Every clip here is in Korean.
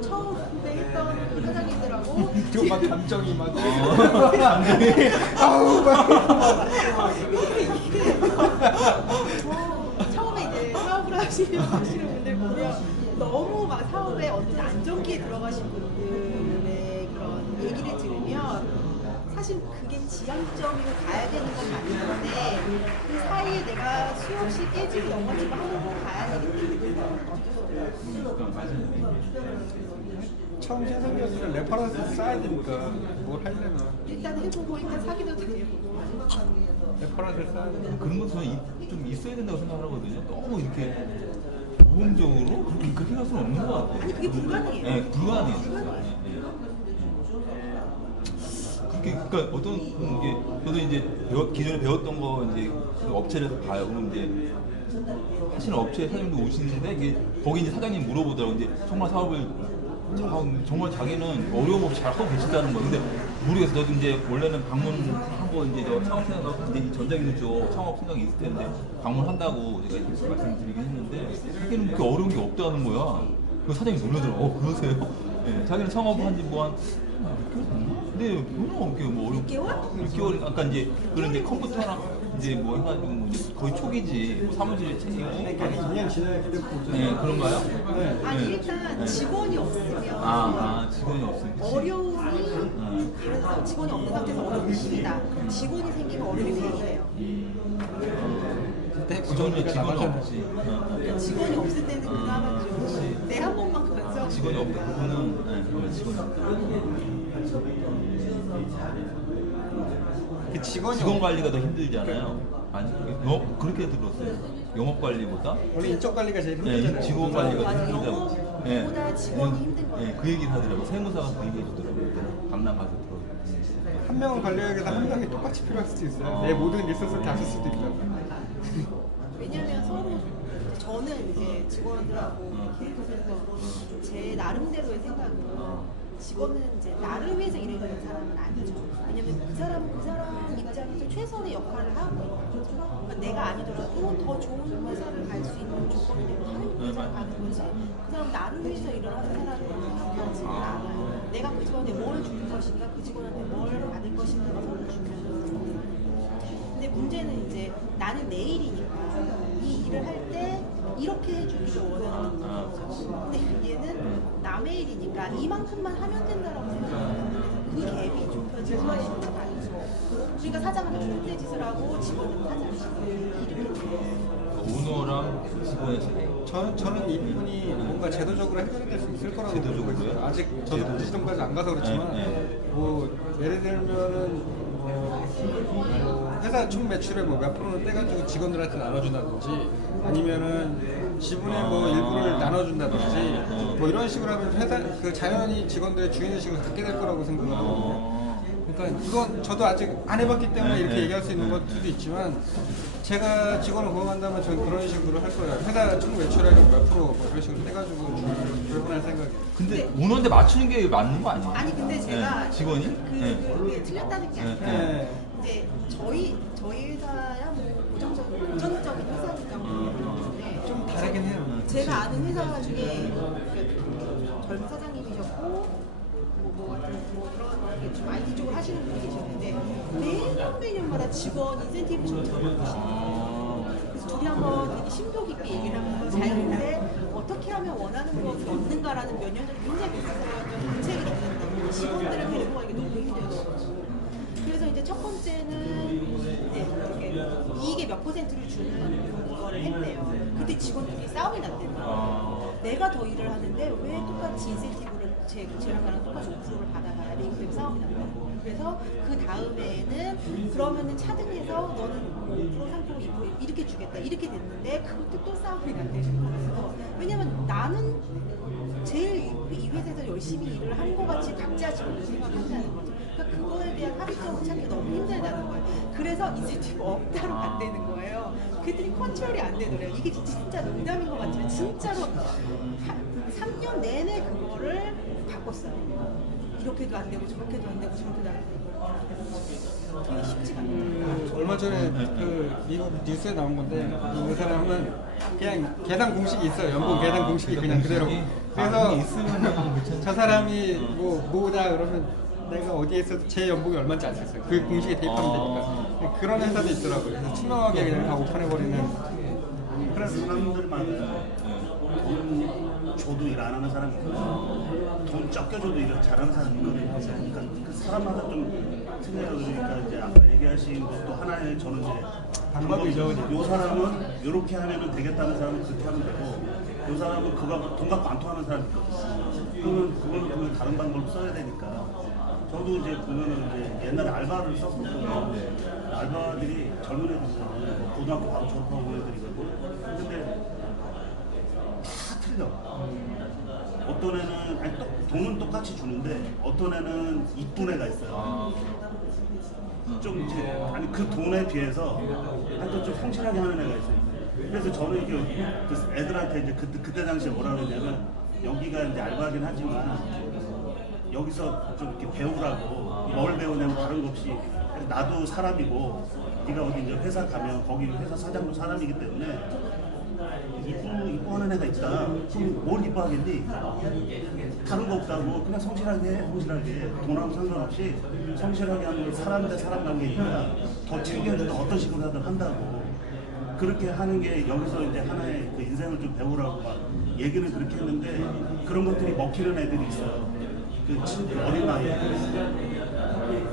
처음에 했던 그 사장님들하고 좀 막 감정이 막 아우 막 처음에 이제 사업을 하시는 분들 보면 너무 막 사업에 어떤 안정기에 들어가신 분들의 그런 얘기를 들으면 사실 그게 지향점이고 가야 되는 건 맞는데 그 사이에 내가 수없이 깨지고 넘어지고 하고 가야 되기 때문에 처음 신생이었으면 레퍼런스 쌓아야 되니까 뭘 하려면 일단 해보고 일단 사기도 좀 해보고 레퍼런스 쌓아야 돼. 그런 것도 좀 있어야 된다고 생각하거든요. 너무 이렇게 모범적으로 그렇게 할 수는 없는 것 같아요. 아니 그게 불가능해요. 네, 불가능해요. 그렇게 그러니까 어떤 게 저도 이제 기존에 배웠던 거 이제 그 업체를 가요. 그럼 이제 하시는 업체 사장님도 오시는데 이게 거기 이제 사장님 물어보더라고. 이제 정말 사업을 정말 자기는 어려움 없이 잘 하고 계시다는 거. 근데 모르겠어. 저도 이제 원래는 방문하고 이제 저 창업 생각 이제 이 전자기술 창업 생각이 있을 텐데 방문한다고 제가 이렇게 말씀드리긴 했는데 자기는 그렇게 어려운 게 없다는 거야. 그 사장님이 놀라더라고. 그러세요? 네, 자기는 창업한 지 뭐 한 6개월 됐나? 근데 별로 없게 뭐 어려운 6개월? 6개월 아까 이제 그런 이제 컴퓨터랑 이제 뭐 해가지고 뭐 이제 거의 초기지 뭐 사무실에 채이고 그러니까 2년 지나야 그때부터 오잖아요. 네 그런가요? 네. 아니 네. 일단 직원이 없으면 직원이 없으니까 어려움이 그래서 직원이 없는 상태에서 어려움이 심이다. 직원이 생기면 어려움이 생기네요. 그때 직원이 나가잖아요. 없지. 직원이 없을 때는 그나마 좀 내 한 번만 건성. 직원이 없다. 그거는 네, 직원이 없다. 그 직원이 직원 관리가 더 힘들잖아요. 아니 그렇게 들었어요. 영업 관리보다 원래 인적 관리가 제일 네, 힘들잖아요. 직원 관리가 더 맞아, 힘들다고. 영업보다 직원이 힘든 거예요. 네, 그 얘기를 하더라고. 세무사가 그 얘기 해주더라고요. 강남 가서 들어. 한 명은 관리하기 위해서 한 명이 똑같이 필요할 수도 있어요. 내 모든 리소스를 다 쓸 수도 있고. 왜냐면 서로 저는 이제 직원들하고 이렇게 하면서 제 나름대로의 생각으로 직원은 이제 나를 위해서 일하는 사람은 아니죠. 왜냐면 그 사람은 그 사람 입장에서 최선의 역할을 하고 있는 거죠. 그러니까 내가 아니더라도 더 좋은 회사를 갈 수 있는 조건이 되고 다른 회사를 가는 거지. 그 사람 나를 위해서 일을 하는 사람이라고 생각하지 않아요. 내가 그 직원한테 뭘 줄 것인가, 그 직원한테 뭘 받을 것인가가 서로 중요한 거죠. 근데 문제는 이제 나는 내 일이니까 이 일을 할 때 이렇게 해주기를 원하는 거죠. 근데 얘는 남의 일이니까 이만큼만 하면 된다라고 생각하는 그 갭이 좁혀지는 것이 쉽지가 않죠. 그러니까 사장은 좋은 데 짓을 하고 직원은 사장을 짓고 이렇게 돼요. 오너랑 직원의 차이. 저는 이 부분이 뭔가 제도적으로 해결될 수 있을 거라고 제도적으로요? 보고 있어요. 아직 저도 그 지점까지 안 가서 그렇지만 뭐 예를 들면은 회사 총 매출의 뭐 몇 프로를 떼가지고 직원들한테 나눠준다든지 아니면은 지분의 뭐 일부를 나눠준다든지 뭐 이런 식으로 하면 회사 그 자연히 직원들의 주인의식을 갖게 될 거라고 생각을 하거든요. 그러니까 그건 저도 아직 안 해봤기 때문에 이렇게 얘기할 수 있는 걸 수도 있지만 제가 직원을 고용한다면 저는 그런 식으로 할 거예요. 회사 총 매출의 몇 프로 뭐 이런 식으로 떼가지고 주할 생각이에요. 근데 오너한테 맞추는 게 맞는 거 아니에요? 아니 근데 제가 네, 직원이? 그게 틀렸다는 게 아니라 네. 이제 저희 회사야 뭐 고정적인 회사니까 모르겠는데 좀 다르긴 해요. 제가 아는 회사 중에 그 젊은 사장님이셨고 뭐 같은 뭐 그런 좀 IT 쪽으로 하시는 분이 계셨는데 매년마다 직원 인센티브 정책을 바꾸시는 그래서 둘이 한번 되게 심도 깊게 얘기를 하면서 자연인데 어떻게 하면 원하는 것을 얻는가라는 몇 년 전에 굉장히 비슷했던 정책이 있는데 직원들을 데리고 가기 너무 힘들더라고요. 그래서 이제 첫 번째는 이제 이렇게 이익의 몇 퍼센트를 주는 거를 했대요. 그때 직원들이 싸움이 났대요. 내가 더 일을 하는데 왜 똑같이 인센티브를 쟤랑 나랑 똑같이 5%를 받아가야 돼? 이거 때문에 싸움이 났대요. 그래서 그 다음에는 그러면은 차등해서 너는 5% 3% 2% 이렇게 주겠다 이렇게 됐는데 그것도 또 싸움이 났대요. 그래서 왜냐면 나는 제일 이 회사에서 열심히 일을 한 것 같이 각자 직원을 생각한다는 거죠. 그러니까 그거에 대한 합의점을 찾기 너무 힘들다는 거예요. 그래서 인센티브 없다로 간다는 거예요. 그랬더니 컨트롤이 안 되더래요. 이게 진짜 농담인 것 같지만 진짜로 3년 내내 그거를 바꿨어요. 이렇게도 안 되고 저렇게도 안 되고 저렇게도 안 되고 되게 쉽지가 않아요. 얼마 전에 그 미국 뉴스에 나온 건데 이 사람은 그냥 계산 공식이 있어요. 연봉 계산 공식이 그냥 그대로. 공식이? 그래서 있으면 저 사람이 뭐다 그러면 내가 어디에 있어도 제 연봉이 얼마인지 알 수 있어요. 그 공식에 대입하면 되니까. 그런 회사도 있더라고요. 그래서 투명하게 그냥 다 오픈해버리는 그런 사람들만 돈 줘도 일 안 하는 사람이 있고 돈 적게 줘도 일 잘하는 사람이 있거든요. 그러니까 그 사람마다 좀 틀려요. 그러니까 이제 아까 얘기하신 것도 하나의 저는 이제 방법이죠. 요 사람은 이렇게 하면 되겠다는 사람은 그렇게 하면 되고 요 사람은 그거 돈 갖고 안 통하는 사람이 있거든요. 그러면 그걸 보면 다른 방법을 써야 되니까 저도 이제 보면은 이제 옛날에 알바를 썼었거든요. 알바들이 젊은 애들이잖아요. 고등학교 바로 졸업하고 온 애들이거든요. 근데 다 틀려. 어떤 애는 아니, 돈은 똑같이 주는데 어떤 애는 이쁜 애가 있어요. 좀 이제 아니 그 돈에 비해서 하여튼 좀 성실하게 하는 애가 있어요. 그래서 저는 이게 그 애들한테 이제 그때 당시에 뭐라 그랬냐면 여기가 이제 알바긴 하지만 여기서 좀 이렇게 배우라고 뭘 배우냐면 다른 거 없이 나도 사람이고 네가 어디 이제 회사 가면 거기 회사 사장도 사람이기 때문에 이뻐하는 애가 있다. 그럼 뭘 이뻐하겠니? 다른 거 없다고 그냥 성실하게 해, 성실하게 돈하고 상관없이 성실하게 하면 사람 대 사람 관계니까 더 챙겨주든 어떤 식으로 하든 한다고 그렇게 하는 게 여기서 이제 하나의 그 인생을 좀 배우라고 막 얘기는 그렇게 했는데 그런 것들이 먹히는 애들이 있어요. 그 어린 나이에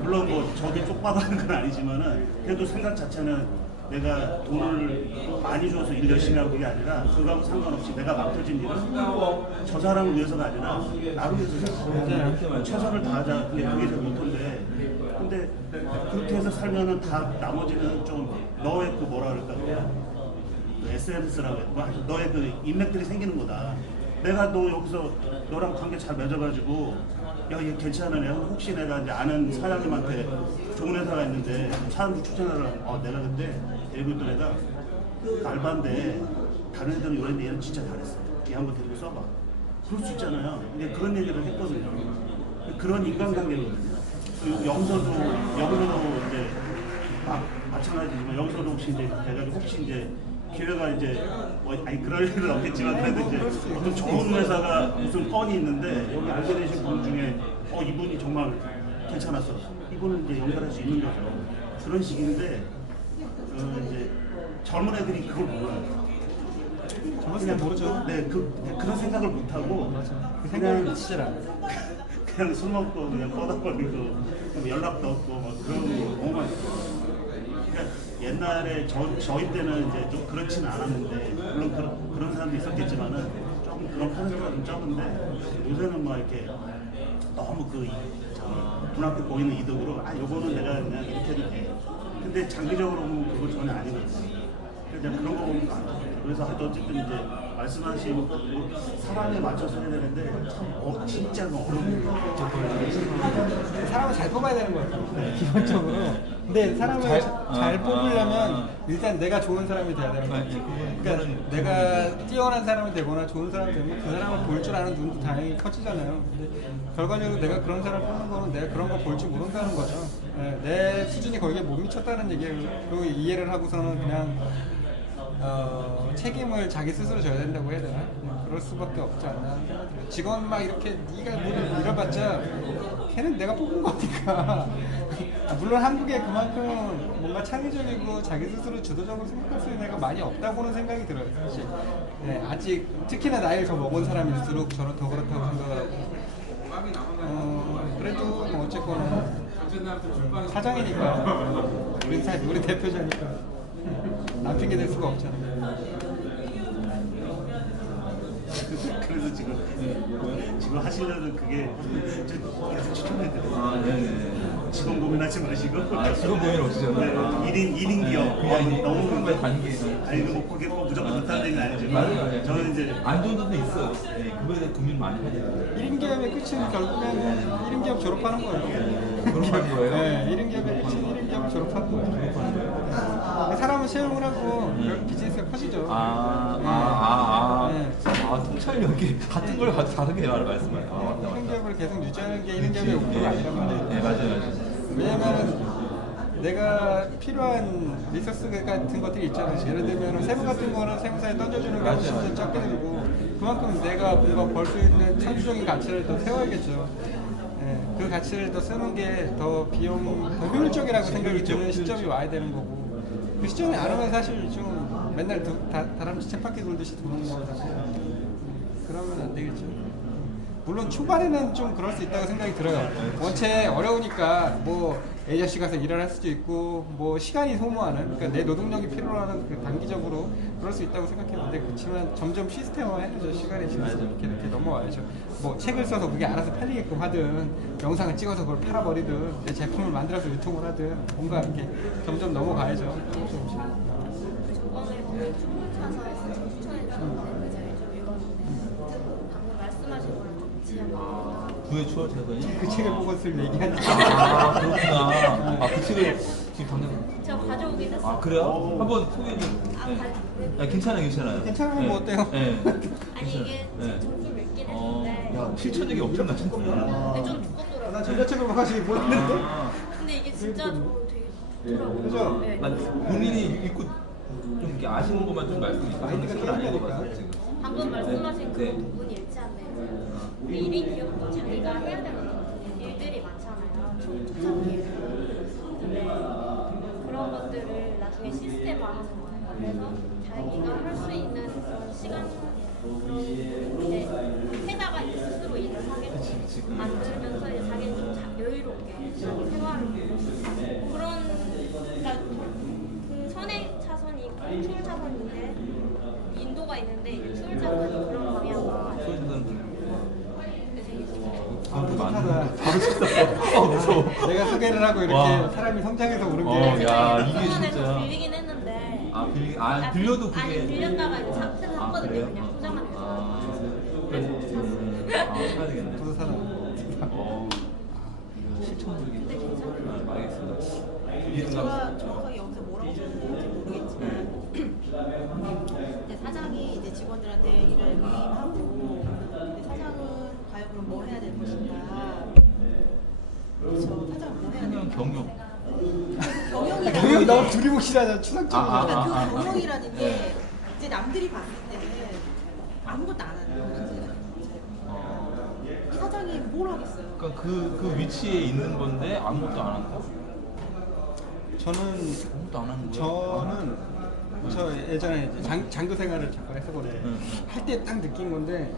물론 뭐 저기 쪽박하는 건 아니지만은 그래도 생각 자체는 내가 돈을 많이 줘서 일 열심히 하고 그게 아니라 그거하고 상관없이 내가 맡겨진 일은 저 사람을 위해서가 아니라 나를 위해서 최선을 다하자. 그게 제일 못한데 근데 그렇게 해서 살면은 다 나머지는 좀 너의 그 뭐라 그럴까 그 SNS라고 해. 너의 그 인맥들이 생기는 거다. 내가 너 여기서 너랑 관계 잘 맺어가지고 야, 얘 괜찮은 애. 혹시 내가 이제 아는 사장님한테 좋은 회사가 있는데 사람들 추천하라고 내가 그때 데리고 있던 애가 알바인데 다른 애들은 이런 얘는 진짜 잘했어. 얘 한번 데리고 써봐. 그럴 수 있잖아요. 근데 그런 얘기를 했거든요. 그런 인간관계거든요. 여기서도 이제 마찬가지지만 여기서도 혹시 이제 돼가지고 혹시 이제 기회가 이제 아니 그럴 일은 없겠지만 그래도 이제 어떤 좋은 회사가 무슨 건이 있는데 여기 알게 되신 분 중에 이분이 정말 괜찮았어. 이분은 이제 연결할 수 있는 거죠. 그런 식인데 이제 젊은 애들이 그걸 몰라요. 젊었을 때 모르죠. 네, 그런 생각을 못 하고 그 생각을 미치질 그냥 술 먹고 그냥 뻗어버리고 연락도 없고 막 그런 거 너무 많이 있어요. 그러니까 옛날에 저희 때는 이제 좀 그렇지는 않았는데 물론 그런 사람도 있었겠지만은 조금 그런 퍼센트가 좀 적은데 요새는 막 이렇게 너무 눈앞에 보이는 이득으로 요거는 내가 그냥 이렇게 해도 돼. 근데 장기적으로 보면 그거 전혀 아니거든요. 그래서 그런 거 보면 그래서 어쨌든 이제 말씀하신 뭐 사람에 맞춰서 해야 되는데 참 진짜 어려운 거예요. 사람을 잘 뽑아야 되는 것 같아요. 기본적으로. 근데 사람을 잘 뽑으려면 일단 내가 좋은 사람이 돼야 되는 거 같아요. 그러니까 내가 뛰어난 사람이 되거나 좋은 사람이 되면 그 사람을 볼 줄 아는 눈도 당연히 커지잖아요. 근데 결과적으로 내가 그런 사람을 뽑는 거는 내가 그런 거 볼 줄 모른다는 거죠. 내 수준이 거기에 못 미쳤다는 얘기예요. 그리고 이해를 하고서는 그냥 책임을 자기 스스로 져야 된다고 해야 되나? 그럴 수밖에 없지 않나 하는 생각이 들어요. 직원 막 이렇게 네가 뭘 잃어봤자 걔는 내가 뽑은 거니까. 물론 한국에 그만큼 뭔가 창의적이고 자기 스스로 주도적으로 생각할 수 있는 애가 많이 없다고는 생각이 들어요, 사실. 네, 아직 특히나 나이를 더 먹은 사람일수록 저는 더 그렇다고 생각을 하고. 그래도 뭐 어쨌거나 사장이니까 우리 대표자니까 남 핑계 댈 수가 없잖아요. 그래서 지금 하시려는 그게 계속 추천했거든요. 직원 고민하지 마시고. 직원 고민 없으죠? 네, 1인 기업. 그냥 너무 관계. 아니 뭐 그게 뭐 무조건 좋다는 얘기는 아니지만 맞아요. 저는 이제 안 좋은 점도 있어요. 네, 그거에 대해 고민 많이 하죠. 1인 기업의 끝은 결국에는 1인 기업 졸업하는 거예요. 졸업하는 거예요? 네, 1인 기업의 끝은 1인 기업 졸업하는 거예요. 사람을 채용을 하고 비즈니스가 커지죠. 통찰력이 같은 걸 다른 게 말씀하세요. 1인 기업을 계속 유지하는 게 1인 기업의 목표가 아니란 말이에요. 네, 맞아요. 왜냐면은 내가 필요한 리소스 같은 것들이 있잖아요. 예를 들면 세무 같은 거는 세무사에 던져주는 게 훨씬 더 적게 들고 그만큼 내가 뭔가 벌 수 있는 창조적인 가치를 더 세워야겠죠. 예, 그 가치를 더 쓰는 게 더 비용, 더 효율적이라고 생각이 드는 시점이 와야 되는 거고, 그 시점이 안 오면 사실 좀 맨날 다람쥐 쳇바퀴 돌듯이 도는 거잖아요. 그러면 안 되겠죠. 물론 초반에는 좀 그럴 수 있다고 생각이 들어요. 원체 어려우니까 뭐 에이저씨 가서 일을 할 수도 있고 뭐 시간이 소모하는, 그러니까 내 노동력이 필요로 하는 그 단기적으로 그럴 수 있다고 생각했는데, 그렇지만 점점 시스템화해야죠. 시간이 지나서 이렇게 넘어와야죠. 뭐 책을 써서 그게 알아서 팔리게끔 하든, 영상을 찍어서 그걸 팔아버리든, 내 제품을 만들어서 유통을 하든, 뭔가 이렇게 점점 넘어가야죠. 조금씩. 저번에 그 충분차사에서 추천해 주셨는데 그 책을 좀 읽었는데 방금 말씀하신 거랑 좀 지향합니다. 구의 추월 차선이? 그 책을 보고 쓸 얘기하는 아, 그렇구나. 아, 그 책을 지금 당장. 제가 가져오긴 했어요. 아, 그래요? 한번 소개 좀. 네. 아, 괜찮아요. 괜찮으면 뭐 어때요? 네. 아니 이게 네. 좀 읽긴 했는데 야, 실천력이 엄청나, 진짜. 근데 좀 두껍더라고요. 나 전자책을 봐가지고 모르는데? 근데 이게 진짜 되게 좋더라고요. 그죠? 네. 난 본인이 읽고 좀 이렇게 아시는 것만 좀 말씀해 주세요. 저는 책을 안 읽어봐서 지금. 방금 말씀하신 그 네. 부분이 일치한데 우리 일인 기업도 자기가 해야 되는 일들이 많잖아요. 초창기에. 근데 그런 것들을 나중에 시스템화하는 거예요. 그래서 자기가 할 수 있는 그런 시간, 그런 이제 회사가 이제 스스로 일을 하게끔 만들면서 이제 자기는 좀 여유롭게 자기 생활을 보낼 수 있는 그런, 그러니까 그 선행 차선이 있고 추월 차선인데 인도가 있는데 이제 추월 차선이 그런 방향으로 추월 차선은 아, 뿌듯하다. 무서워. 내가 소개를 하고 이렇게 와. 사람이 성장해서 오른 게. 야, 이게 부산에서 진짜. 빌리긴 했는데 빌려도 그게. 아니 빌렸다가 이제 삭제를 아, 했거든요. 그래요? 그냥 포장만 해서 아, 그래서 샀어요. 사야 되겠네. 뿌듯하다. 실천적인. 근데 괜찮아요. 알겠습니다. 제가 정확하게 여기서 뭐라고 썼는지 모르겠지만 이제 사장이 이제 직원들한테 일을 위임하고, 근데 사장은 과연 그럼 뭐 해야 될 것인가. 그렇죠. 사장은 뭐 해야 될까. 경영. 경영이라는 분명히 게, 너무 두리뭉실하잖아, 추상적으로. 그러니까 그 경영이라는 게 이제 남들이 봤을 때는 아무것도 안 하는 거예요. 사장이 뭘 하겠어요. 그러니까 그 위치에 있는 건데 아무것도 안 한다? 저는 아무것도 안 하는 거야? 저 예전에 이제 장교 생활을 잠깐 했었거든요. 할 때 딱 느낀 건데,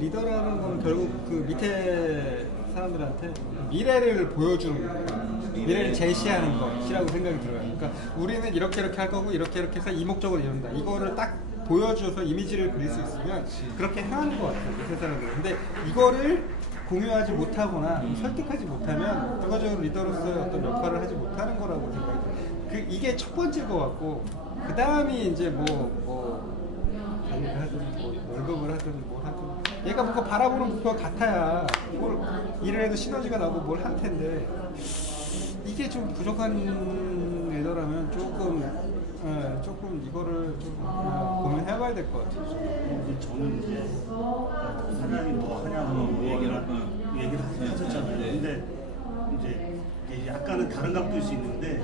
리더라는 건 결국 그 밑에 사람들한테 미래를 보여주는 거예요. 미래를 제시하는 것이라고 생각이 들어요. 그러니까 우리는 이렇게 할 거고 이렇게 해서 이 목적을 이룬다. 이거를 딱 보여줘서 이미지를 그릴 수 있으면 그렇게 행하는 것 같아요, 밑에 사람들은. 근데 이거를 공유하지 못하거나 설득하지 못하면 결과적으로 리더로서의 어떤 역할을 하지 못하는 거라고 생각이 들어요. 이게 첫 번째일 것 같고, 그 다음이 이제 관리를 하든 월급을 하든 뭘 하든, 얘가 뭔가 바라보는 목표가 같아야 뭘 일을 해도 시너지가 나고 뭘 할 텐데, 이게 좀 부족한 리더라면 조금 이거를 좀 고민해봐야 될 것 같아요. 근데 저는 이제 사장이 뭐 하냐고 얘기를 하셨잖아요. 근데 이제 약간은 다른 각도일 수 있는데,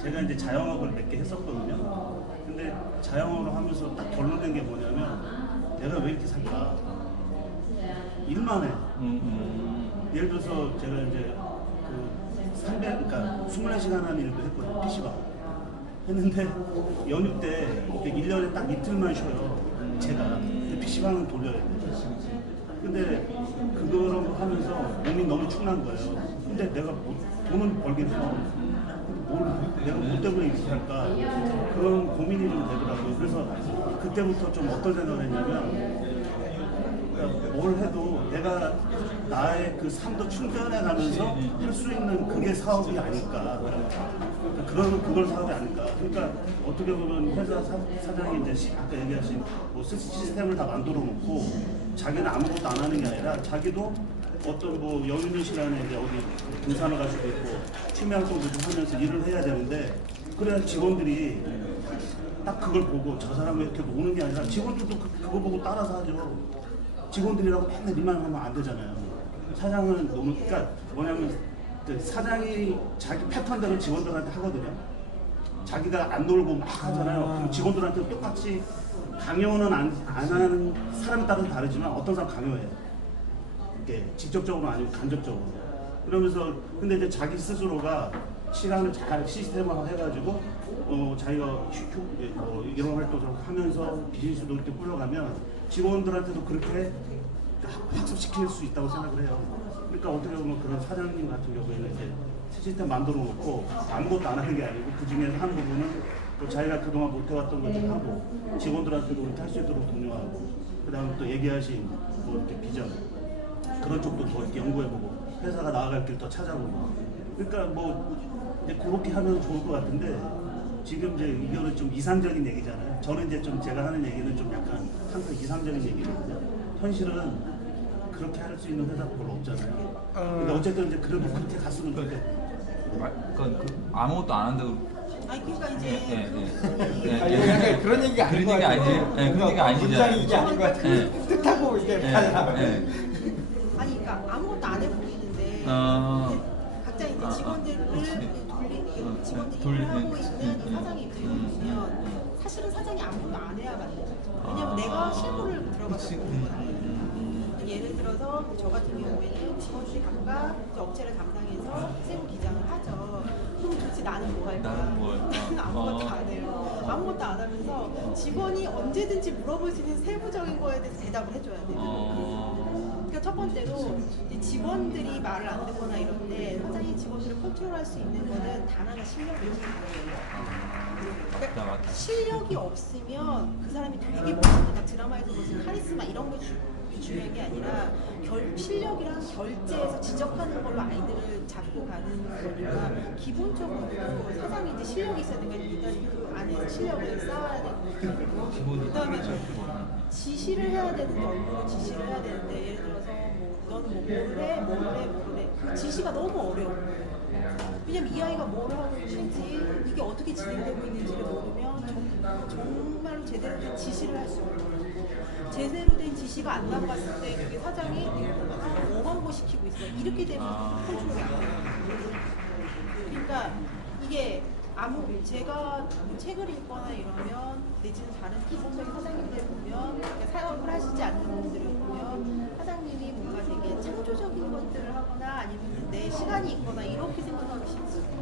제가 이제 자영업을 몇 개 했었거든요. 근데 자영업을 하면서 딱 결론된 게 뭐냐면, 내가 왜 이렇게 살까? 일만 해. 예를 들어서 제가 이제 그러니까 24시간 하는 일도 했거든요. PC방. 했는데 연휴 때 1년에 딱 이틀만 쉬어요. 제가. PC방은 돌려야 돼. 근데 그거를 하면서 몸이 너무 축난 거예요. 근데 내가 돈은 벌긴 해요. 내가 뭐 때문에 이렇게 할까? 그런 고민이 좀 되더라고요. 그래서 그때부터 좀 어떤 생각을 했냐면, 그러니까 뭘 해도 내가 나의 그 삶도 충전해 가면서 할 수 있는 그게 사업이 아닐까. 그러니까 그걸 사업이 아닐까. 그러니까 어떻게 보면 회사 사장이 이제 아까 얘기하신 뭐 시스템을 다 만들어 놓고 자기는 아무것도 안 하는 게 아니라, 자기도 어떤 뭐 여유는 시간에 이제 어디 등산을 갈 수도 있고 취미 활동도 좀 하면서 일을 해야 되는데, 그래야 직원들이 딱 그걸 보고 저 사람이 이렇게 오는 게 아니라 직원들도 그거 보고 따라서 하죠. 직원들이라고 맨날 일만 하면 안 되잖아요. 사장은 너무, 그러니까 뭐냐면 사장이 자기 패턴대로 직원들한테 하거든요. 자기가 안 놀고 막 하잖아요. 그럼 직원들한테 똑같이 강요는 안 하는 사람에 따라서 다르지만 어떤 사람 강요해요. 이렇게 직접적으로 아니고 간접적으로. 그러면서 근데 이제 자기 스스로가 시간을 잘 시스템화 해가지고 자기가 이런 활동을 하면서 비즈니스도 이렇게 꾸려가면 직원들한테도 그렇게 학습시킬 수 있다고 생각을 해요. 그러니까 어떻게 보면 그런 사장님 같은 경우에는 이제 시스템 만들어 놓고 아무것도 안 하는 게 아니고 그 중에서 한 부분은 또 자기가 그동안 못 해왔던 것들 하고 직원들한테도 그렇게 할 수 있도록 독려하고 그 다음에 또 얘기하신 뭐 이렇게 비전 그런 쪽도 더 이렇게 연구해보고 회사가 나아갈 길 더 찾아보고 그러니까 뭐 이제 그렇게 하면 좋을 것 같은데 지금 이제 이거는 좀 이상적인 얘기잖아요. 저는 이제 좀 제가 하는 얘기는 좀 약간 항상 이상적인 얘기거든요. 현실은 그렇게 할 수 있는 회사가 별로 없잖아요. 근데 어쨌든 이제 그래도 그렇게 갔으면 좋겠다. 그러니까 아무것도 안 한다고. 아니 그러니까 이제 아니, 약간 그런 얘기가 아닌 것 그런 얘기 같아요. 아니지. 네, 그런 얘기 아니잖아요. 문장이 이게 아닌 것 같아요. 뜻하고 이게 달라. 아니 그러니까 아무것도 안 해 보이는데 각자 이제 직원들이 하고 있는 이 사장의 입장에서 보면 사실은 사장이 아무것도 안 해야 맞는 왜냐면 내가 실무를 들어가서 보는 거잖아요. 예를 들어서 저 같은 경우에는 직원들이 각각 업체를 담당해서 세무 기장을 하죠. 그럼 도대체 나는 뭐 할까? 나는 아무것도 안 해요. 아무것도 안 하면서 직원이 언제든지 물어볼 수 있는 세부적인 거에 대해서 대답을 해줘야 돼요. 그러니까 첫 번째로 이제 직원들이 말을 안 듣거나 이럴 때 사장이 직원들을 컨트롤할 수 있는 거는 단 하나 실력이에요. 그러니까 실력이 없으면 그 사람이 되게 멋있다 드라마에서 무슨 카리스마 이런 거 중요한 게 아니라 실력이랑 결제에서 지적하는 걸로 아이들을 잡고 가는 거니까 기본적으로 사장이 이제 실력이 있어야 되니까 일단 그 안에서 실력을 쌓아야 되고 그다음에 지시를 해야 되는데 업무를 지시를 해야 되는데 예를 들어서 뭐 너는 뭐 뭐래 그 지시가 너무 어려워. 왜냐면 이 아이가 뭘 하고 있는지 이게 어떻게 진행되고 있는지를 모르면 정말로 제대로 된 지시를 할 수 없고 제대로 된 지시가 안 나갔을 때 그게 사장이 오만고 시키고 있어. 이렇게 되면 컨트롤이 안 돼요. 그러니까 이게 제가 뭐 책을 읽거나 이러면 내지는 다른 기본적인 사장님들 보면 사업을 하시지 않는 분들을 보면 사장님이 뭔가 되게 창조적인 것들을 하거나 아니면 내 시간이 있거나 이렇게 생각하기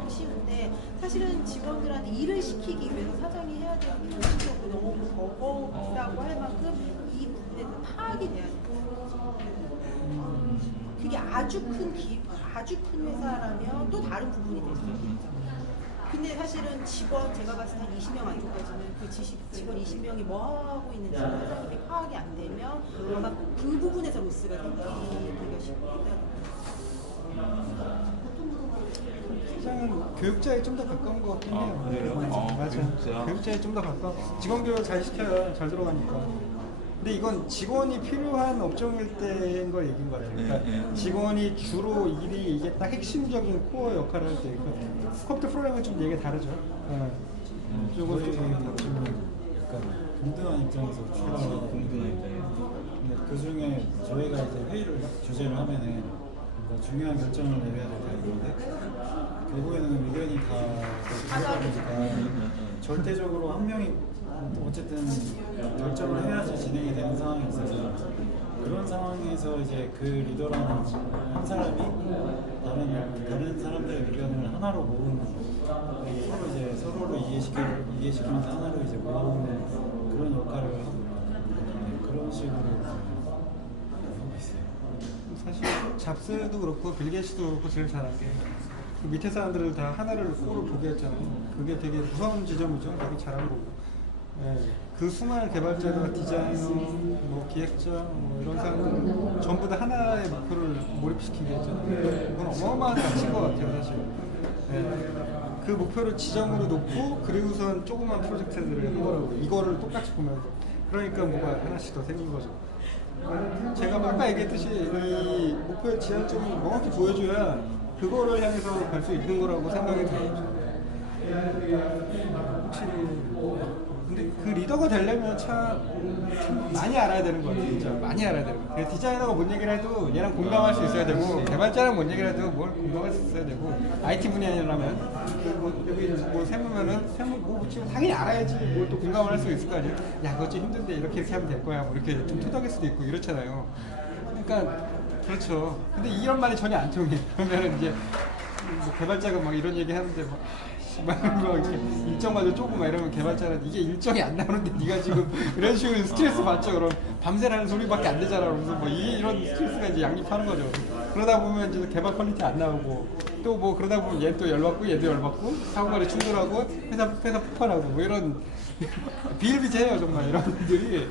쉬운데 사실은 직원들한테 일을 시키기 위해서 사장이 해야 되는 게 정신적으로 너무 버겁다고 할 만큼 이 부분에 대해서 파악이 돼야 돼요. 그게 아주 큰 회사라면 또 다른 부분이 될 수 있겠죠. 근데 사실은 제가 봤을 때 한 20명 안쪽까지는 그 직원 20명이 뭐 하고 있는지 사장님이 파악이 안 되면 아마 그 부분에서 로스가 생기기가 쉽거든요. 사장은 교육자에 좀 더 가까운 것 같긴 해요. 그래요? 맞아. 교육자에 좀 더 가까워. 직원 교육 잘 시켜야 잘 들어가니까. 근데 이건 직원이 필요한 업종일 때인 걸 얘기인 것 같아요. 그러니까 직원이 주로 일이 이게 딱 핵심적인 코어 역할을 할 때. 컴퓨터 프로그램은 좀 얘기가 다르죠. 저희 약간 동등한 입장에서 출발하고 동등한 입장에서 근데 그 중에 저희가 이제 회의를 주제를 하면은 뭔가 중요한 결정을 내려야 될 타입인데 결국에는 의견이 다 보니까 절대적으로 한 명이 어쨌든 결정을 해야지 진행이 되는 상황이 있어서 그런 상황에서 이제 그 리더라는 한 사람이 다른 사람들의 의견을 하나로 모으는 서로 이제 서로를 이해시키면서 하나로 이제 모으는 그런 역할을 하고 있는 그런 식으로 하고 있어요. 사실 잡스도 그렇고 빌 게이츠도 그렇고 제일 잘한 게 그 밑에 사람들을 다 하나를 코로 보게 했잖아요. 그게 되게 무서운 지점이죠. 되게 잘한 거고. 그 수많은 개발자나 디자이너, 뭐 기획자, 뭐 이런 사람들 전부 다 하나의 목표를 몰입시킨 게 있잖아요. 그건 어마어마한 가치인 것 같아요, 사실. 그 목표를 지점으로 놓고 그리고선 조그만 프로젝트들을 한 거라고 이거를 똑같이 보면서 그러니까 뭐가 하나씩 더 생긴 거죠. 제가 아까 얘기했듯이 이 목표의 지향점을 명확히 보여줘야 그거를 향해서 갈 수 있는 거라고 생각이 들어요. 혹시 근데 그 리더가 되려면 참 많이 알아야 되는 거 같아요. 진짜 많이 알아야 되는 거 같아요. 디자이너가 뭔 얘기를 해도 얘랑 공감할 수 있어야 되고, 개발자랑 뭔 얘기를 해도 뭘 공감할 수 있어야 되고, IT 분야라면 뭐 여기 뭐 세무 뭐 붙이면 당연히 알아야지 뭘 또 공감을 할 수 있을 거 아니에요. 야 그거 좀 힘든데 이렇게 하면 될 거야. 뭐 이렇게 좀 토닥일 수도 있고 이렇잖아요. 그러니까 그렇죠. 근데 이런 말이 전혀 안 통해. 그러면은 이제 뭐 개발자가 막 이런 얘기 하는데 막 이렇게 일정마저 쪼고 막 이러면 개발자는 이게 일정이 안 나오는데 네가 지금 이런 식으로 스트레스 받죠. 그럼 밤새라는 소리밖에 안 되잖아. 그러면서 뭐 이런 스트레스가 이제 양립하는 거죠. 그러다 보면 이제 개발 퀄리티 안 나오고 또 뭐 그러다 보면 얘 또 열받고 얘도 열받고 사고간에 충돌하고 회사 폭발하고 뭐 이런 비일비재해요 정말 이런 분들이.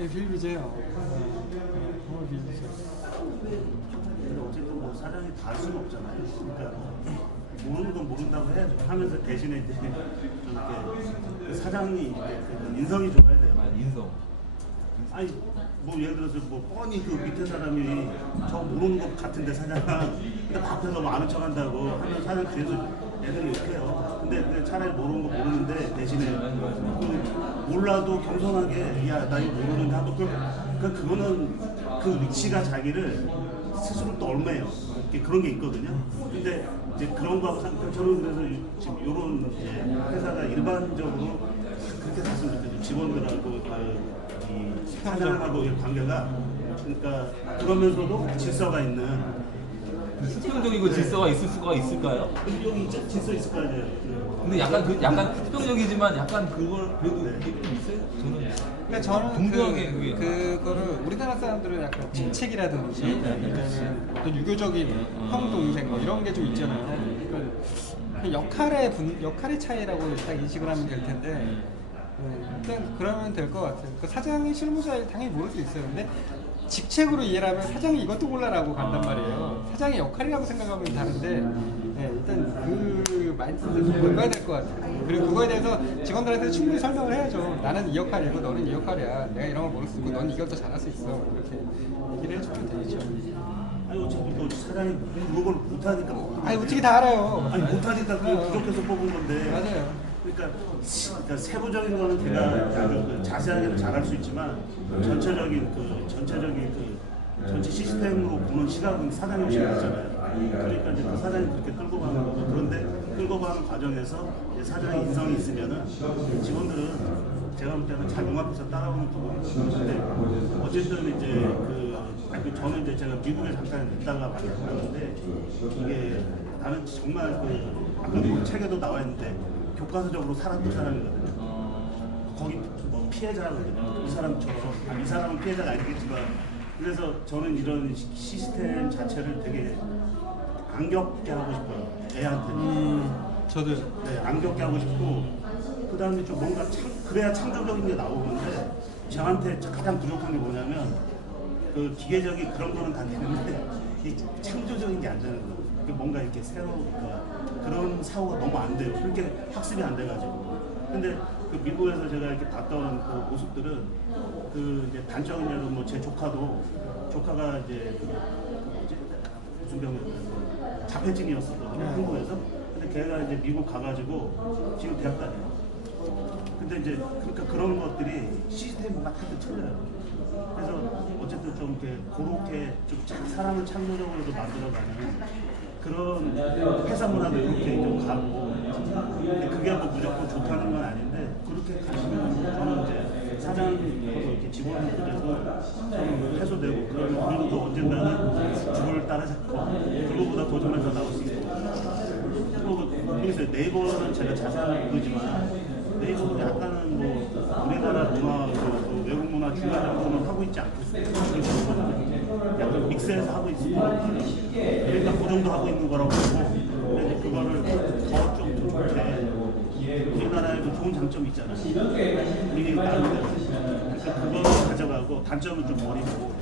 예, 비일비재해요. 정말 비일비재해요. 근데 어쨌든 뭐 사장이 다 할 수는 없잖아요. 그러니까 모르는 건 모른다고 해야죠. 하면서 대신에 이제 좀 이렇게 사장이 이제 그 인성이 좋아야 돼요. 인성. 아니 뭐 예를 들어서 뭐 뻔히 그 밑에 사람이 저 모르는 것 같은데 사장 근데 앞에서 뭐 아는 척한다고 하면 사장 그래서 애들이 이렇게 해요. 근데 차라리 모르는 거 모르는데 대신에 그 몰라도 겸손하게 야 나 이거 모르는데 한번 그러니까 그거는 그 위치가 자기를 스스로 또 얼매요. 이렇게 그런 게 있거든요. 근데 이제 그런 거하고 저는 그래서 지금 이런 이제 회사가 일반적으로 그렇게 됐으면 좋겠어요. 직원들하고 이 사장하고 의 관계가 그러니까 그러면서도 질서가 있는 수평적이고 질서가 있을 수가 있을까요? 여기 질서 있을 거 아니에요. 근데 약간 수평적이지만 약간 그걸 그래도 이게 좀 있어요? 그러니까 저는 동등하게 그거를 우리나라 사람들은 약간 친책이라든지 아니면 어떤 유교적인 형 동생 뭐 이런 게 좀 있잖아요. 그러니까 역할의 차이라고 딱 인식을 하면 될 텐데 일단 그러면 될 것 같아요. 그 사장이 실무자일 당연히 모를 수 있어요. 근데 직책으로 이해를 하면 사장이 이것도 몰라라고 간단 말이에요. 사장의 역할이라고 생각하면 다른데 일단 그 마인드를 좀 바꿔야 될 것 같아요. 그리고 그거에 대해서 직원들한테 충분히 설명을 해야죠. 나는 이 역할이고 너는 이 역할이야. 내가 이런 걸 모를 수 있고 넌 이걸 더 잘할 수 있어. 이렇게 얘기를 해주면 되겠죠. 아니 어차피 또 사장이 그걸 못하니까 아니 어떻게 다 알아요. 아니 못하니까 그거 부족해서 뽑은 건데 맞아요. 그러니까 세부적인 거는 제가 아주 그 자세하게는 잘할 수 있지만 전체적인 전체 시스템으로 보는 시각은 사장이 훨씬 낫잖아요. 그러니까 이제 그 사장이 그렇게 끌고 가는 거고 그런데 끌고 가는 과정에서 이제 사장의 인성이 있으면은 직원들은 제가 볼 때는 잘 융합해서 따라오는 부분이 있는데 어쨌든 이제 저는 이제 제가 미국에 잠깐 있다가 많이 갔는데 이게 나는 정말 아까 그 책에도 나와 있는데 교과서적으로 살았던 사람이거든요. 거기 뭐 피해자거든요. 이 사람처럼 이 사람은 피해자가 아니겠지만 그래서 저는 이런 시스템 자체를 되게 안 겪게 하고 싶어요. 애한테. 저도 네, 안 겪게 하고 싶고 그 다음에 좀 뭔가 그래야 창조적인 게 나오는데 저한테 가장 부족한 게 뭐냐면 그 기계적인 그런 거는 다 되는데 이 창조적인 게 안 되는 거예요. 뭔가 이렇게 그런 사고가 너무 안 돼요. 그렇게 학습이 안 돼가지고. 근데 그 미국에서 제가 이렇게 봤던 그 모습들은 그 이제 단적인 예로 뭐 제 조카가 이제 무슨 병이었어요? 자폐증이었었거든요. 한국에서. 근데 걔가 이제 미국 가가지고 지금 대학 다녀요. 근데 이제 그러니까 그런 것들이 시스템마다 하여튼 틀려요. 그래서 어쨌든 좀 이렇게 그렇게 좀 사람을 창조적으로도 만들어가는 그런 회사 문화도 이렇게 좀 가고 근데 그게 뭐 무조건 좋다는 건 아닌데 그렇게 가시면 저는 이제 사장하고 이렇게 직원들도 저는 해소되고 그러면 우리도 또 언젠가는 죽을 따라잡고 그거보다 도전해서 나올 수 있고 모르겠어요. 네이버는 제가 자세하게 모르지만 네이버는 약간은 뭐 우리나라 문화, 외국 문화 중간 정도는 하고 있지 않겠어요? 약간 믹스해서 하고 있을 거라고 그러니까 그 정도 하고 있는 거라고 보고 근데 그거를 더 좀 좋게 우리나라에도 좋은 장점이 있잖아요. 우리 나름대로 그러니까 그거를 가져가고 단점은 좀 버리고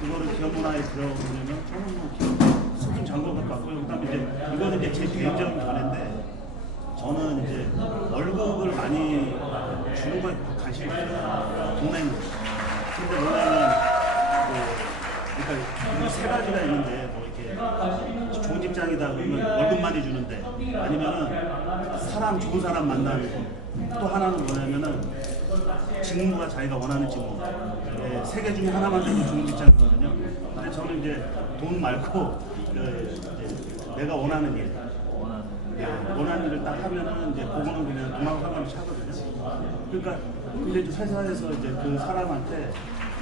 그거를 기업 문화에 들어오려면 조금 수준 장벽을 갖고요. 그다음에 이제 이거는 이제 제 개인적인 견해인데 저는 이제 월급을 많이 주는 거에 관심이 없어요. 동맹. 근데 동맹은 그러니까 세 가지가 있는데 뭐 이렇게 좋은 집 직장이다 그러면 월급 많이 주는데 아니면은 사람 좋은 사람 만나는 거. 또 하나는 뭐냐면은 직무가 자기가 원하는 직무. 세 개 중에 하나만 되면 좋은 직장이거든요. 근데 저는 이제 돈 말고 이제 내가 원하는 일. 원하는 일을 딱 하면은 이제 그거는 그냥 돈하고 상관없이 하거든요. 그러니까 근데 이제 회사에서 이제 그 사람한테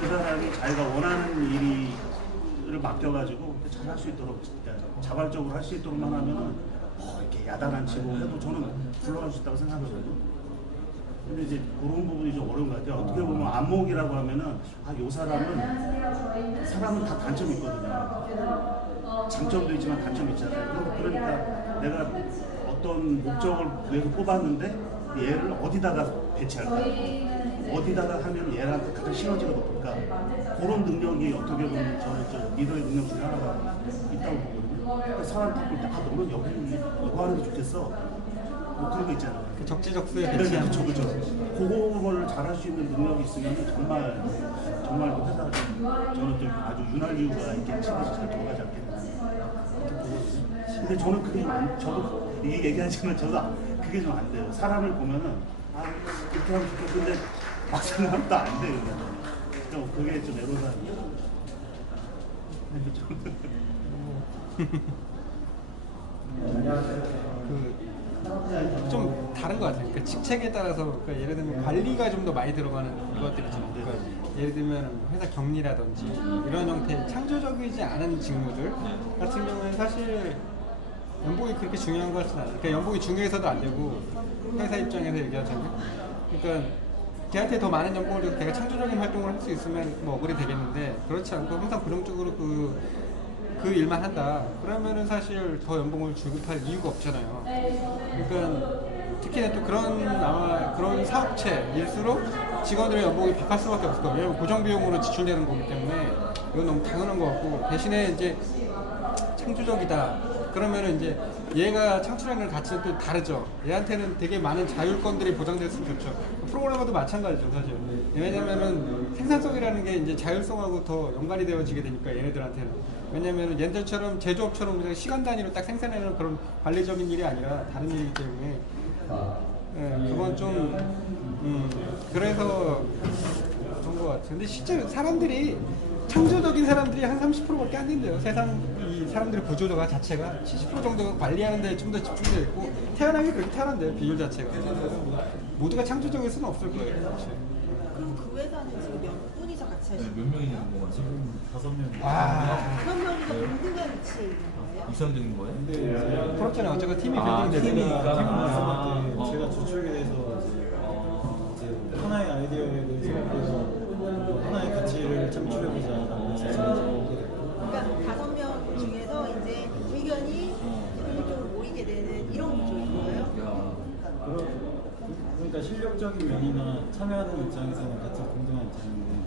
그 사람이 자기가 원하는 일을 맡겨가지고 잘 할 수 있도록 자발적으로 할 수 있도록만 하면은 이렇게 야단한 치고 해도 저는 굴러갈 수 있다고 생각하거든요. 근데 이제 그런 부분이 좀 어려운 것 같아요. 어떻게 보면 안목이라고 하면은 요 사람은 다 단점이 있거든요. 장점도 있지만 단점이 있잖아요. 그러니까 내가 어떤 목적을 위해서 뽑았는데 얘를 어디다가 배치할까? 어디다가 하면 얘랑 가장 시너지가 높을까? 그런 능력이 어떻게 보면 저는 리더의 능력 중에 하나가 있다고 보거든요. 그러니까 사람 바꿀 때 너는 여기 이거 하는 게 좋겠어. 뭐 그런 거 있잖아요. 그 적지적소에 그렇죠, 그렇죠. 그거를 잘할 수 있는 능력이 있으면 정말 그 회사가 저는 좀 아주 윤활유가 이렇게 치듯이 잘 돌아가지 않겠나. 근데 저는 저도 이게 얘기하지만 저도 그게 좀 안 돼요. 사람을 보면은 이렇게 하면 좋겠는데 막상 하면 또 안 돼요. 그러니까 그게 좀 애로사항이에요. 좀 다른 것 같아요. 그러니까 직책에 따라서 그러니까 예를 들면 관리가 좀 더 많이 들어가는 이것들 있잖아요. 그러니까 예를 들면 회사 격리라든지 이런 형태의 창조적이지 않은 직무들 같은 경우는 사실 연봉이 그렇게 중요한 것 같지는 않아요. 그러니까 연봉이 중요해서도 안 되고 회사 입장에서 얘기하자면 그러니까 걔한테 더 많은 연봉을 줘서 걔가 창조적인 활동을 할 수 있으면 뭐 억울이 되겠는데 그렇지 않고 항상 고정적으로 그 일만 한다. 그러면은 사실 더 연봉을 지급할 이유가 없잖아요. 그러니까 특히나 또 그런 사업체일수록 직원들의 연봉이 바뀔 수밖에 없을 거예요. 왜냐면 고정 비용으로 지출되는 거기 때문에 이건 너무 당연한 것 같고 대신에 이제 창조적이다. 그러면은 이제 얘가 창출하는 가치는 또 다르죠. 얘한테는 되게 많은 자율권들이 보장됐으면 좋죠. 프로그래머도 마찬가지죠, 사실. 왜냐면은 생산성이라는 게 이제 자율성하고 더 연관이 되어지게 되니까 얘네들한테는. 왜냐면은 얘네들처럼 제조업처럼 그냥 시간 단위로 딱 생산하는 그런 관리적인 일이 아니라 다른 일이기 때문에. 그건 좀 그래서 그런 것 같아요. 근데 실제로 사람들이 창조적인 사람들이 한 30%밖에 안 된대요. 세상 이 사람들의 구조가 자체가 70% 정도가 관리하는 데 좀 더 집중되어 있고 태어나기 그렇게 태어난대요. 비율 자체가. 모두가 창조적일 수는 없을 거예요. 사실. 그럼 그 회사는 지금 몇 분이서 같이 하시는 몇 명이 있는 거 같아요? 지금 5명. 다섯 명이서 동등한 위치에 있는 거예요? 이상적인 거예요? 근데 이제 그렇잖아요. 어쨌든 팀이 아, 빌딩 팀이니까. 됐으니까. 팀을 아. 만났을 때 제가 주축이 돼서 이제 하나의 아이디어에 대해서 그래서 하나의 가치를 창출해보자라고 해서 그러니까 다섯 명 중에서 이제 의견이 대표님 쪽으로 모이게 되는 이런 구조인 거예요? 그러니까 실력적인 면이나 참여하는 입장에서는 같은 공정한 입장인데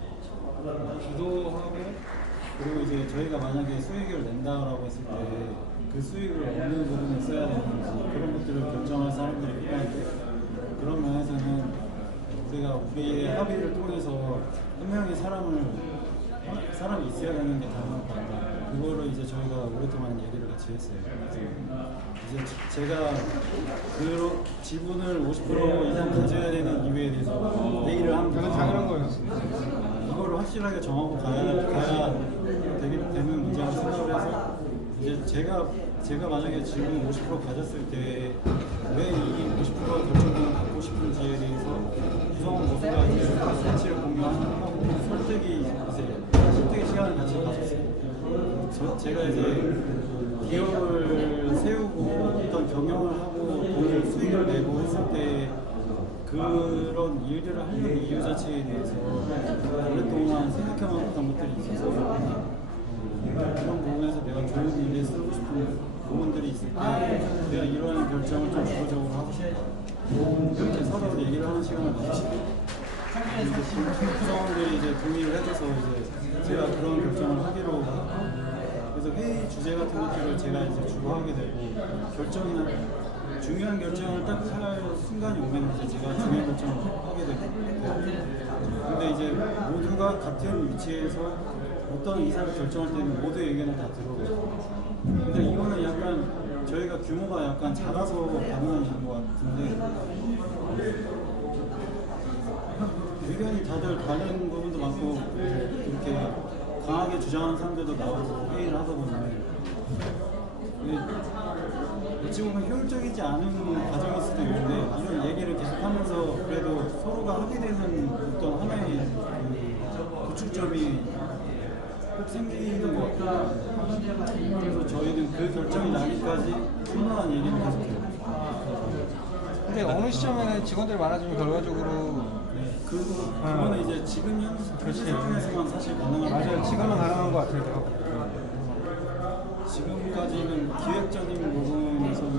주도하고 그리고 이제 저희가 만약에 수익을 낸다라고 했을 때 그 수익을 어느 부분에 써야 되는지 그런 것들을 결정할 사람들이 필요한데 그런 면에서는 우리가 우리의 합의를 통해서 한 명의 사람이 있어야 되는 게 당연한 거 같아요. 그거를 이제 저희가 오랫동안 얘기를 같이 했어요. 그래서 이제 제가 그 지분을 50% 이상 가져야 되는 이유에 대해서 얘기를 하는 그건 당연한 거예요. 이거를 확실하게 정하고 가야 되는 문제라고 생각을 해서 이제 제가 만약에 지분 50% 가졌을 때 왜 이 50% 결정권을 갖고 싶은지에 대해서 구성원 모두가 이제 가치를 공유하고 설득의 시간을 같이 가졌어요. 제가 이제 기업을 세우고 어떤 경영을 하고 돈을 수익을 내고 했을 때 그런 일들을 하려는 이유 자체에 대해서 오랫동안 생각해왔던 것들이 있어서 그런 부분에서 내가 좋은 일에 쓰고 싶은 부분들이 있을 때 내가 이러한 결정을 좀 주도적으로 하고 싶어 이렇게 서로 얘기를 하는 시간을 가지고 구성원들이 이제 동의를 해줘서 이제 제가 그런 결정을 하기로 하고 그래서 회의 주제 같은 것들을 제가 이제 주로 하게 되고 결정이나 중요한 결정을 딱 할 순간이 오면 이제 제가 중요한 결정을 하게 되고 근데 이제 모두가 같은 위치에서 어떤 이사를 결정할 때는 모두의 의견을 다 들어보고 근데 이거는 약간 규모가 약간 작아서 가능한 것 같은데 의견이 다들 다른 부분도 많고 이렇게 강하게 주장하는 사람들도 나오고 회의를 하다 보면 어찌 보면 효율적이지 않은 과정일 수도 있는데 이런 얘기를 계속하면서 그래도 서로가 하게 되는 어떤 하나의 그 도출점이 꼭 생기는 것 같아요. 그래서 저희는 그 결정이 나기까지 훈훈한 얘기를 계속해요. 근데 어느 시점에는 직원들이 많아지면 결과적으로 그거는 이제 지금 현재 상황에서만 사실 가능한 맞아요. 지금은 가능한 것 같아요. 지금까지는 기획적인 부분에서는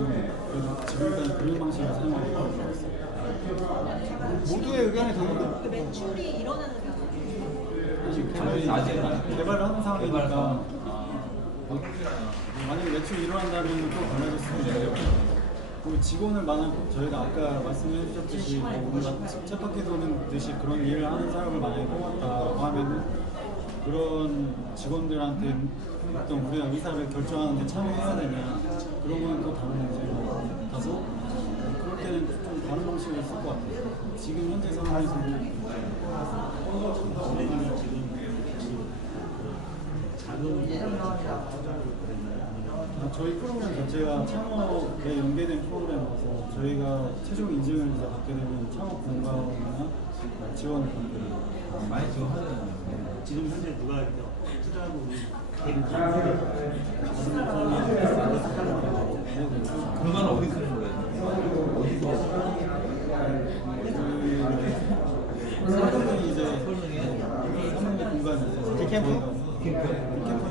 그래도 지금까지 그런 방식을 사용하고 있어요. 모두의 의견이 들어오고 그 매출이 일어나는 아직 저희 개발을 하는 상황이니까 만약에 매출이 일어난다면 또 달라질 수 있는데 그리고 직원을 만약 저희가 아까 말씀해 주셨듯이 뭔가 쳇바퀴 도는 듯이 그런 일을 하는 사람을 만약에 뽑았다고 하면은 그런 직원들한테 어떤 우리가 의사를 결정하는 데 참여해야 되냐 그런 건 또 다른 문제로 가서 그럴 때는 좀 다른 방식을 쓸 것 같아요. 지금 현재 상황에서는 선생님은 지금 저희 프로그램 자체가 창업에 연계된 프로그램이라서 저희가 최종 인증을 이제 받게 되면 창업 공간이나 지원을 받게 돼요. 많이 지원하잖아요. 지금 현재 누가 이렇게 투자하고 그런 건 어디 쓰는 거예요? 사람들이 이제 사는 공간이 있어서 캠프는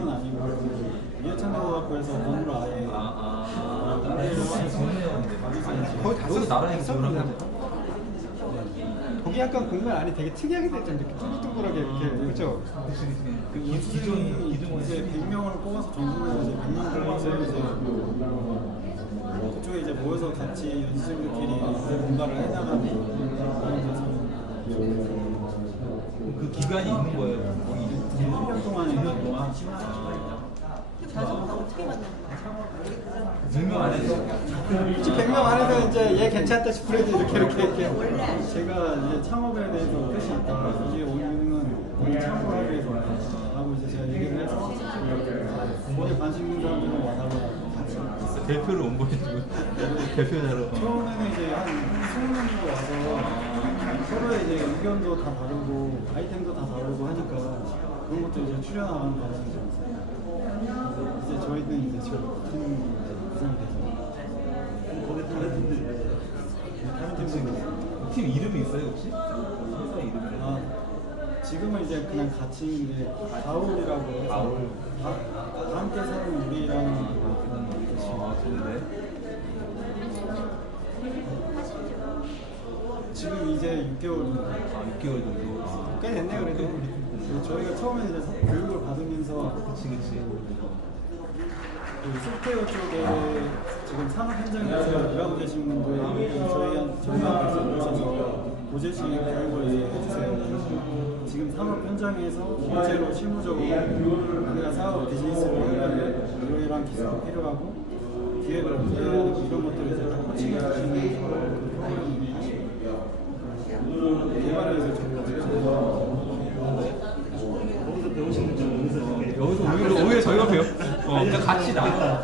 아니고 이해찬대학교에서 건물 아예 거의 다 여기 나라에서 지원한 썼는데 거죠. 거기 약간 공간 안이 되게 특이하게 됐죠. 이렇게 둥글둥글하게 이렇게 그렇죠. 그 이수준이 이제 100명을 뽑아서 전국에서 이제 100명 뽑아서 이제 그쪽에 이제 모여서 같이 연수생들끼리 이제 뭔가를 해나가는 그런 데서 그 기간이 있는 거예요. 거기 1년 동안에 있는 동안 자주보다 어떻게 만나는 거야? 100명 안에서 혹시 100명 안에서 이제 얘 괜찮다 싶으래도 이렇게 원래 제가 이제 창업에 대해서 뜻이 있다. 이게 오늘은 우리 창업을 하기 위해서 라고 이제 제가 얘기를 해서 거기에 관심 있는 사람들은 와달라고 같이 대표를 온보해주고 대표자로 처음에는 이제 한 20명 정도 와서 서로의 이제 의견도 다 다르고 아이템도 다 다르고 하니까 그런 것도 이제 추려나가는 과정이 좀 있어요. 그래서 이제 저희는 이제 저팀 구성이 돼서 거기 다른 분들 다른 팀들도 있어요. 팀 이름이 있어요 혹시? 회사 이름이? 아, 지금은 이제 그냥 같이 이제 가울이라고 해서 가울. 다 함께 사는 우리라는 좋은데? 지금 이제 6개월입니다. 6개월 정도. 꽤 됐네요 그래도. 저희가 처음에 이제 교육을 받으면서 그치. 그 소프트웨어 쪽에 지금 산업 현장에서 일하고 계신 분들이 저희한테 오셔서 고재식 교육을 이제 해주세요. 지금 산업 현장에서 실제로 실무적으로 우리가 사업 비즈니스를 하려면 이러한 기술이 필요하고 기획을 어떻게 해야 되고 이런 것들을 이제 다 코칭해 주시는 그 프로그램입니다. 개발을 이제 저희가 직접 거기서 배우시는 점 여기서 여기서 오히려 저희가 배워. 그냥 같이 나눠 거예요.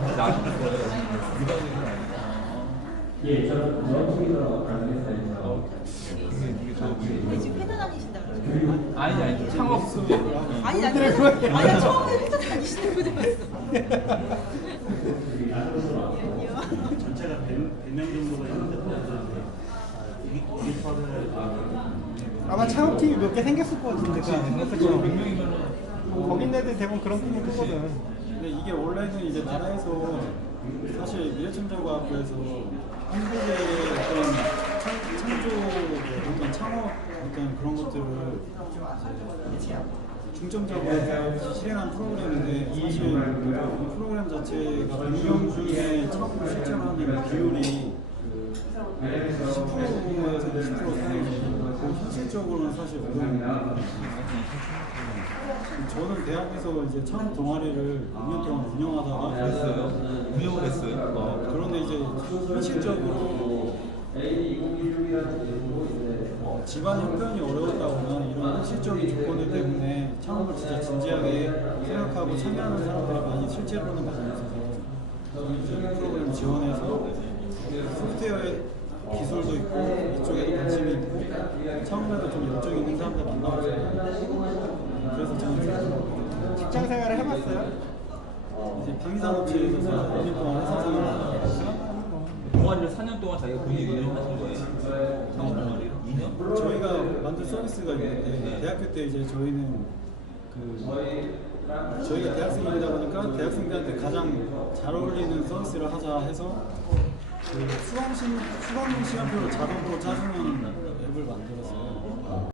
예, 저는 영국에서 강의했어요. 이게 근데 지금 회사 다니신다고 그러죠? 아니 창업 아니 나 처음에 회사 다니시는 거 들었어. 전체가 100명 정도가 있는데 이게 파를 아마 창업팀이 몇 개 생겼을 것 같은데. 그렇죠. 100명이면은 거긴 애들 대부분 그런 꿈을 꾸거든. 근데 이게 원래는 이제 나라에서 사실 미래창조과학부에서 한국의 어떤 창조, 어떤 창업 어떤 그런 것들을 이제 중점적으로 실행한 프로그램인데 사실 이 프로그램 자체가 100명 중에 창업을 실제로 하는 비율이 10%에서 20% 사이고 현실적으로는 사실 어려운 저는 대학에서 이제 창업 동아리를 6년 동안 운영하다가 했어요. 운영을 했어요. 그런데 이제 이제 현실적으로 집안 형편이 어려웠다거나 이런 현실적인 조건들 때문에 창업을 진짜 진지하게 생각하고 참여하는 사람들이 많이 실제로는 많이 있어서 저희 이제 프로그램 지원해서 소프트웨어의 기술도 있고 이쪽에도 관심이 있고 창업에도 좀 열정이 있는 사람들 만나고 그래서 저는 직장 생활을 해봤어요? 이제 방위산업체에서 제가 2년 동안 회사 생활을 하고 동아리를 4년 동안 자기가 본인이 운영을 하신 거예요? 창업 동아리를? 2년? 저희가 만든 서비스가 있는데 대학교 때 이제 저희는 저희가 대학생이다 보니까 대학생들한테 가장 잘 어울리는 서비스를 하자 해서 수강생 시간표를 자동으로 짜주는 앱을 만들었어요.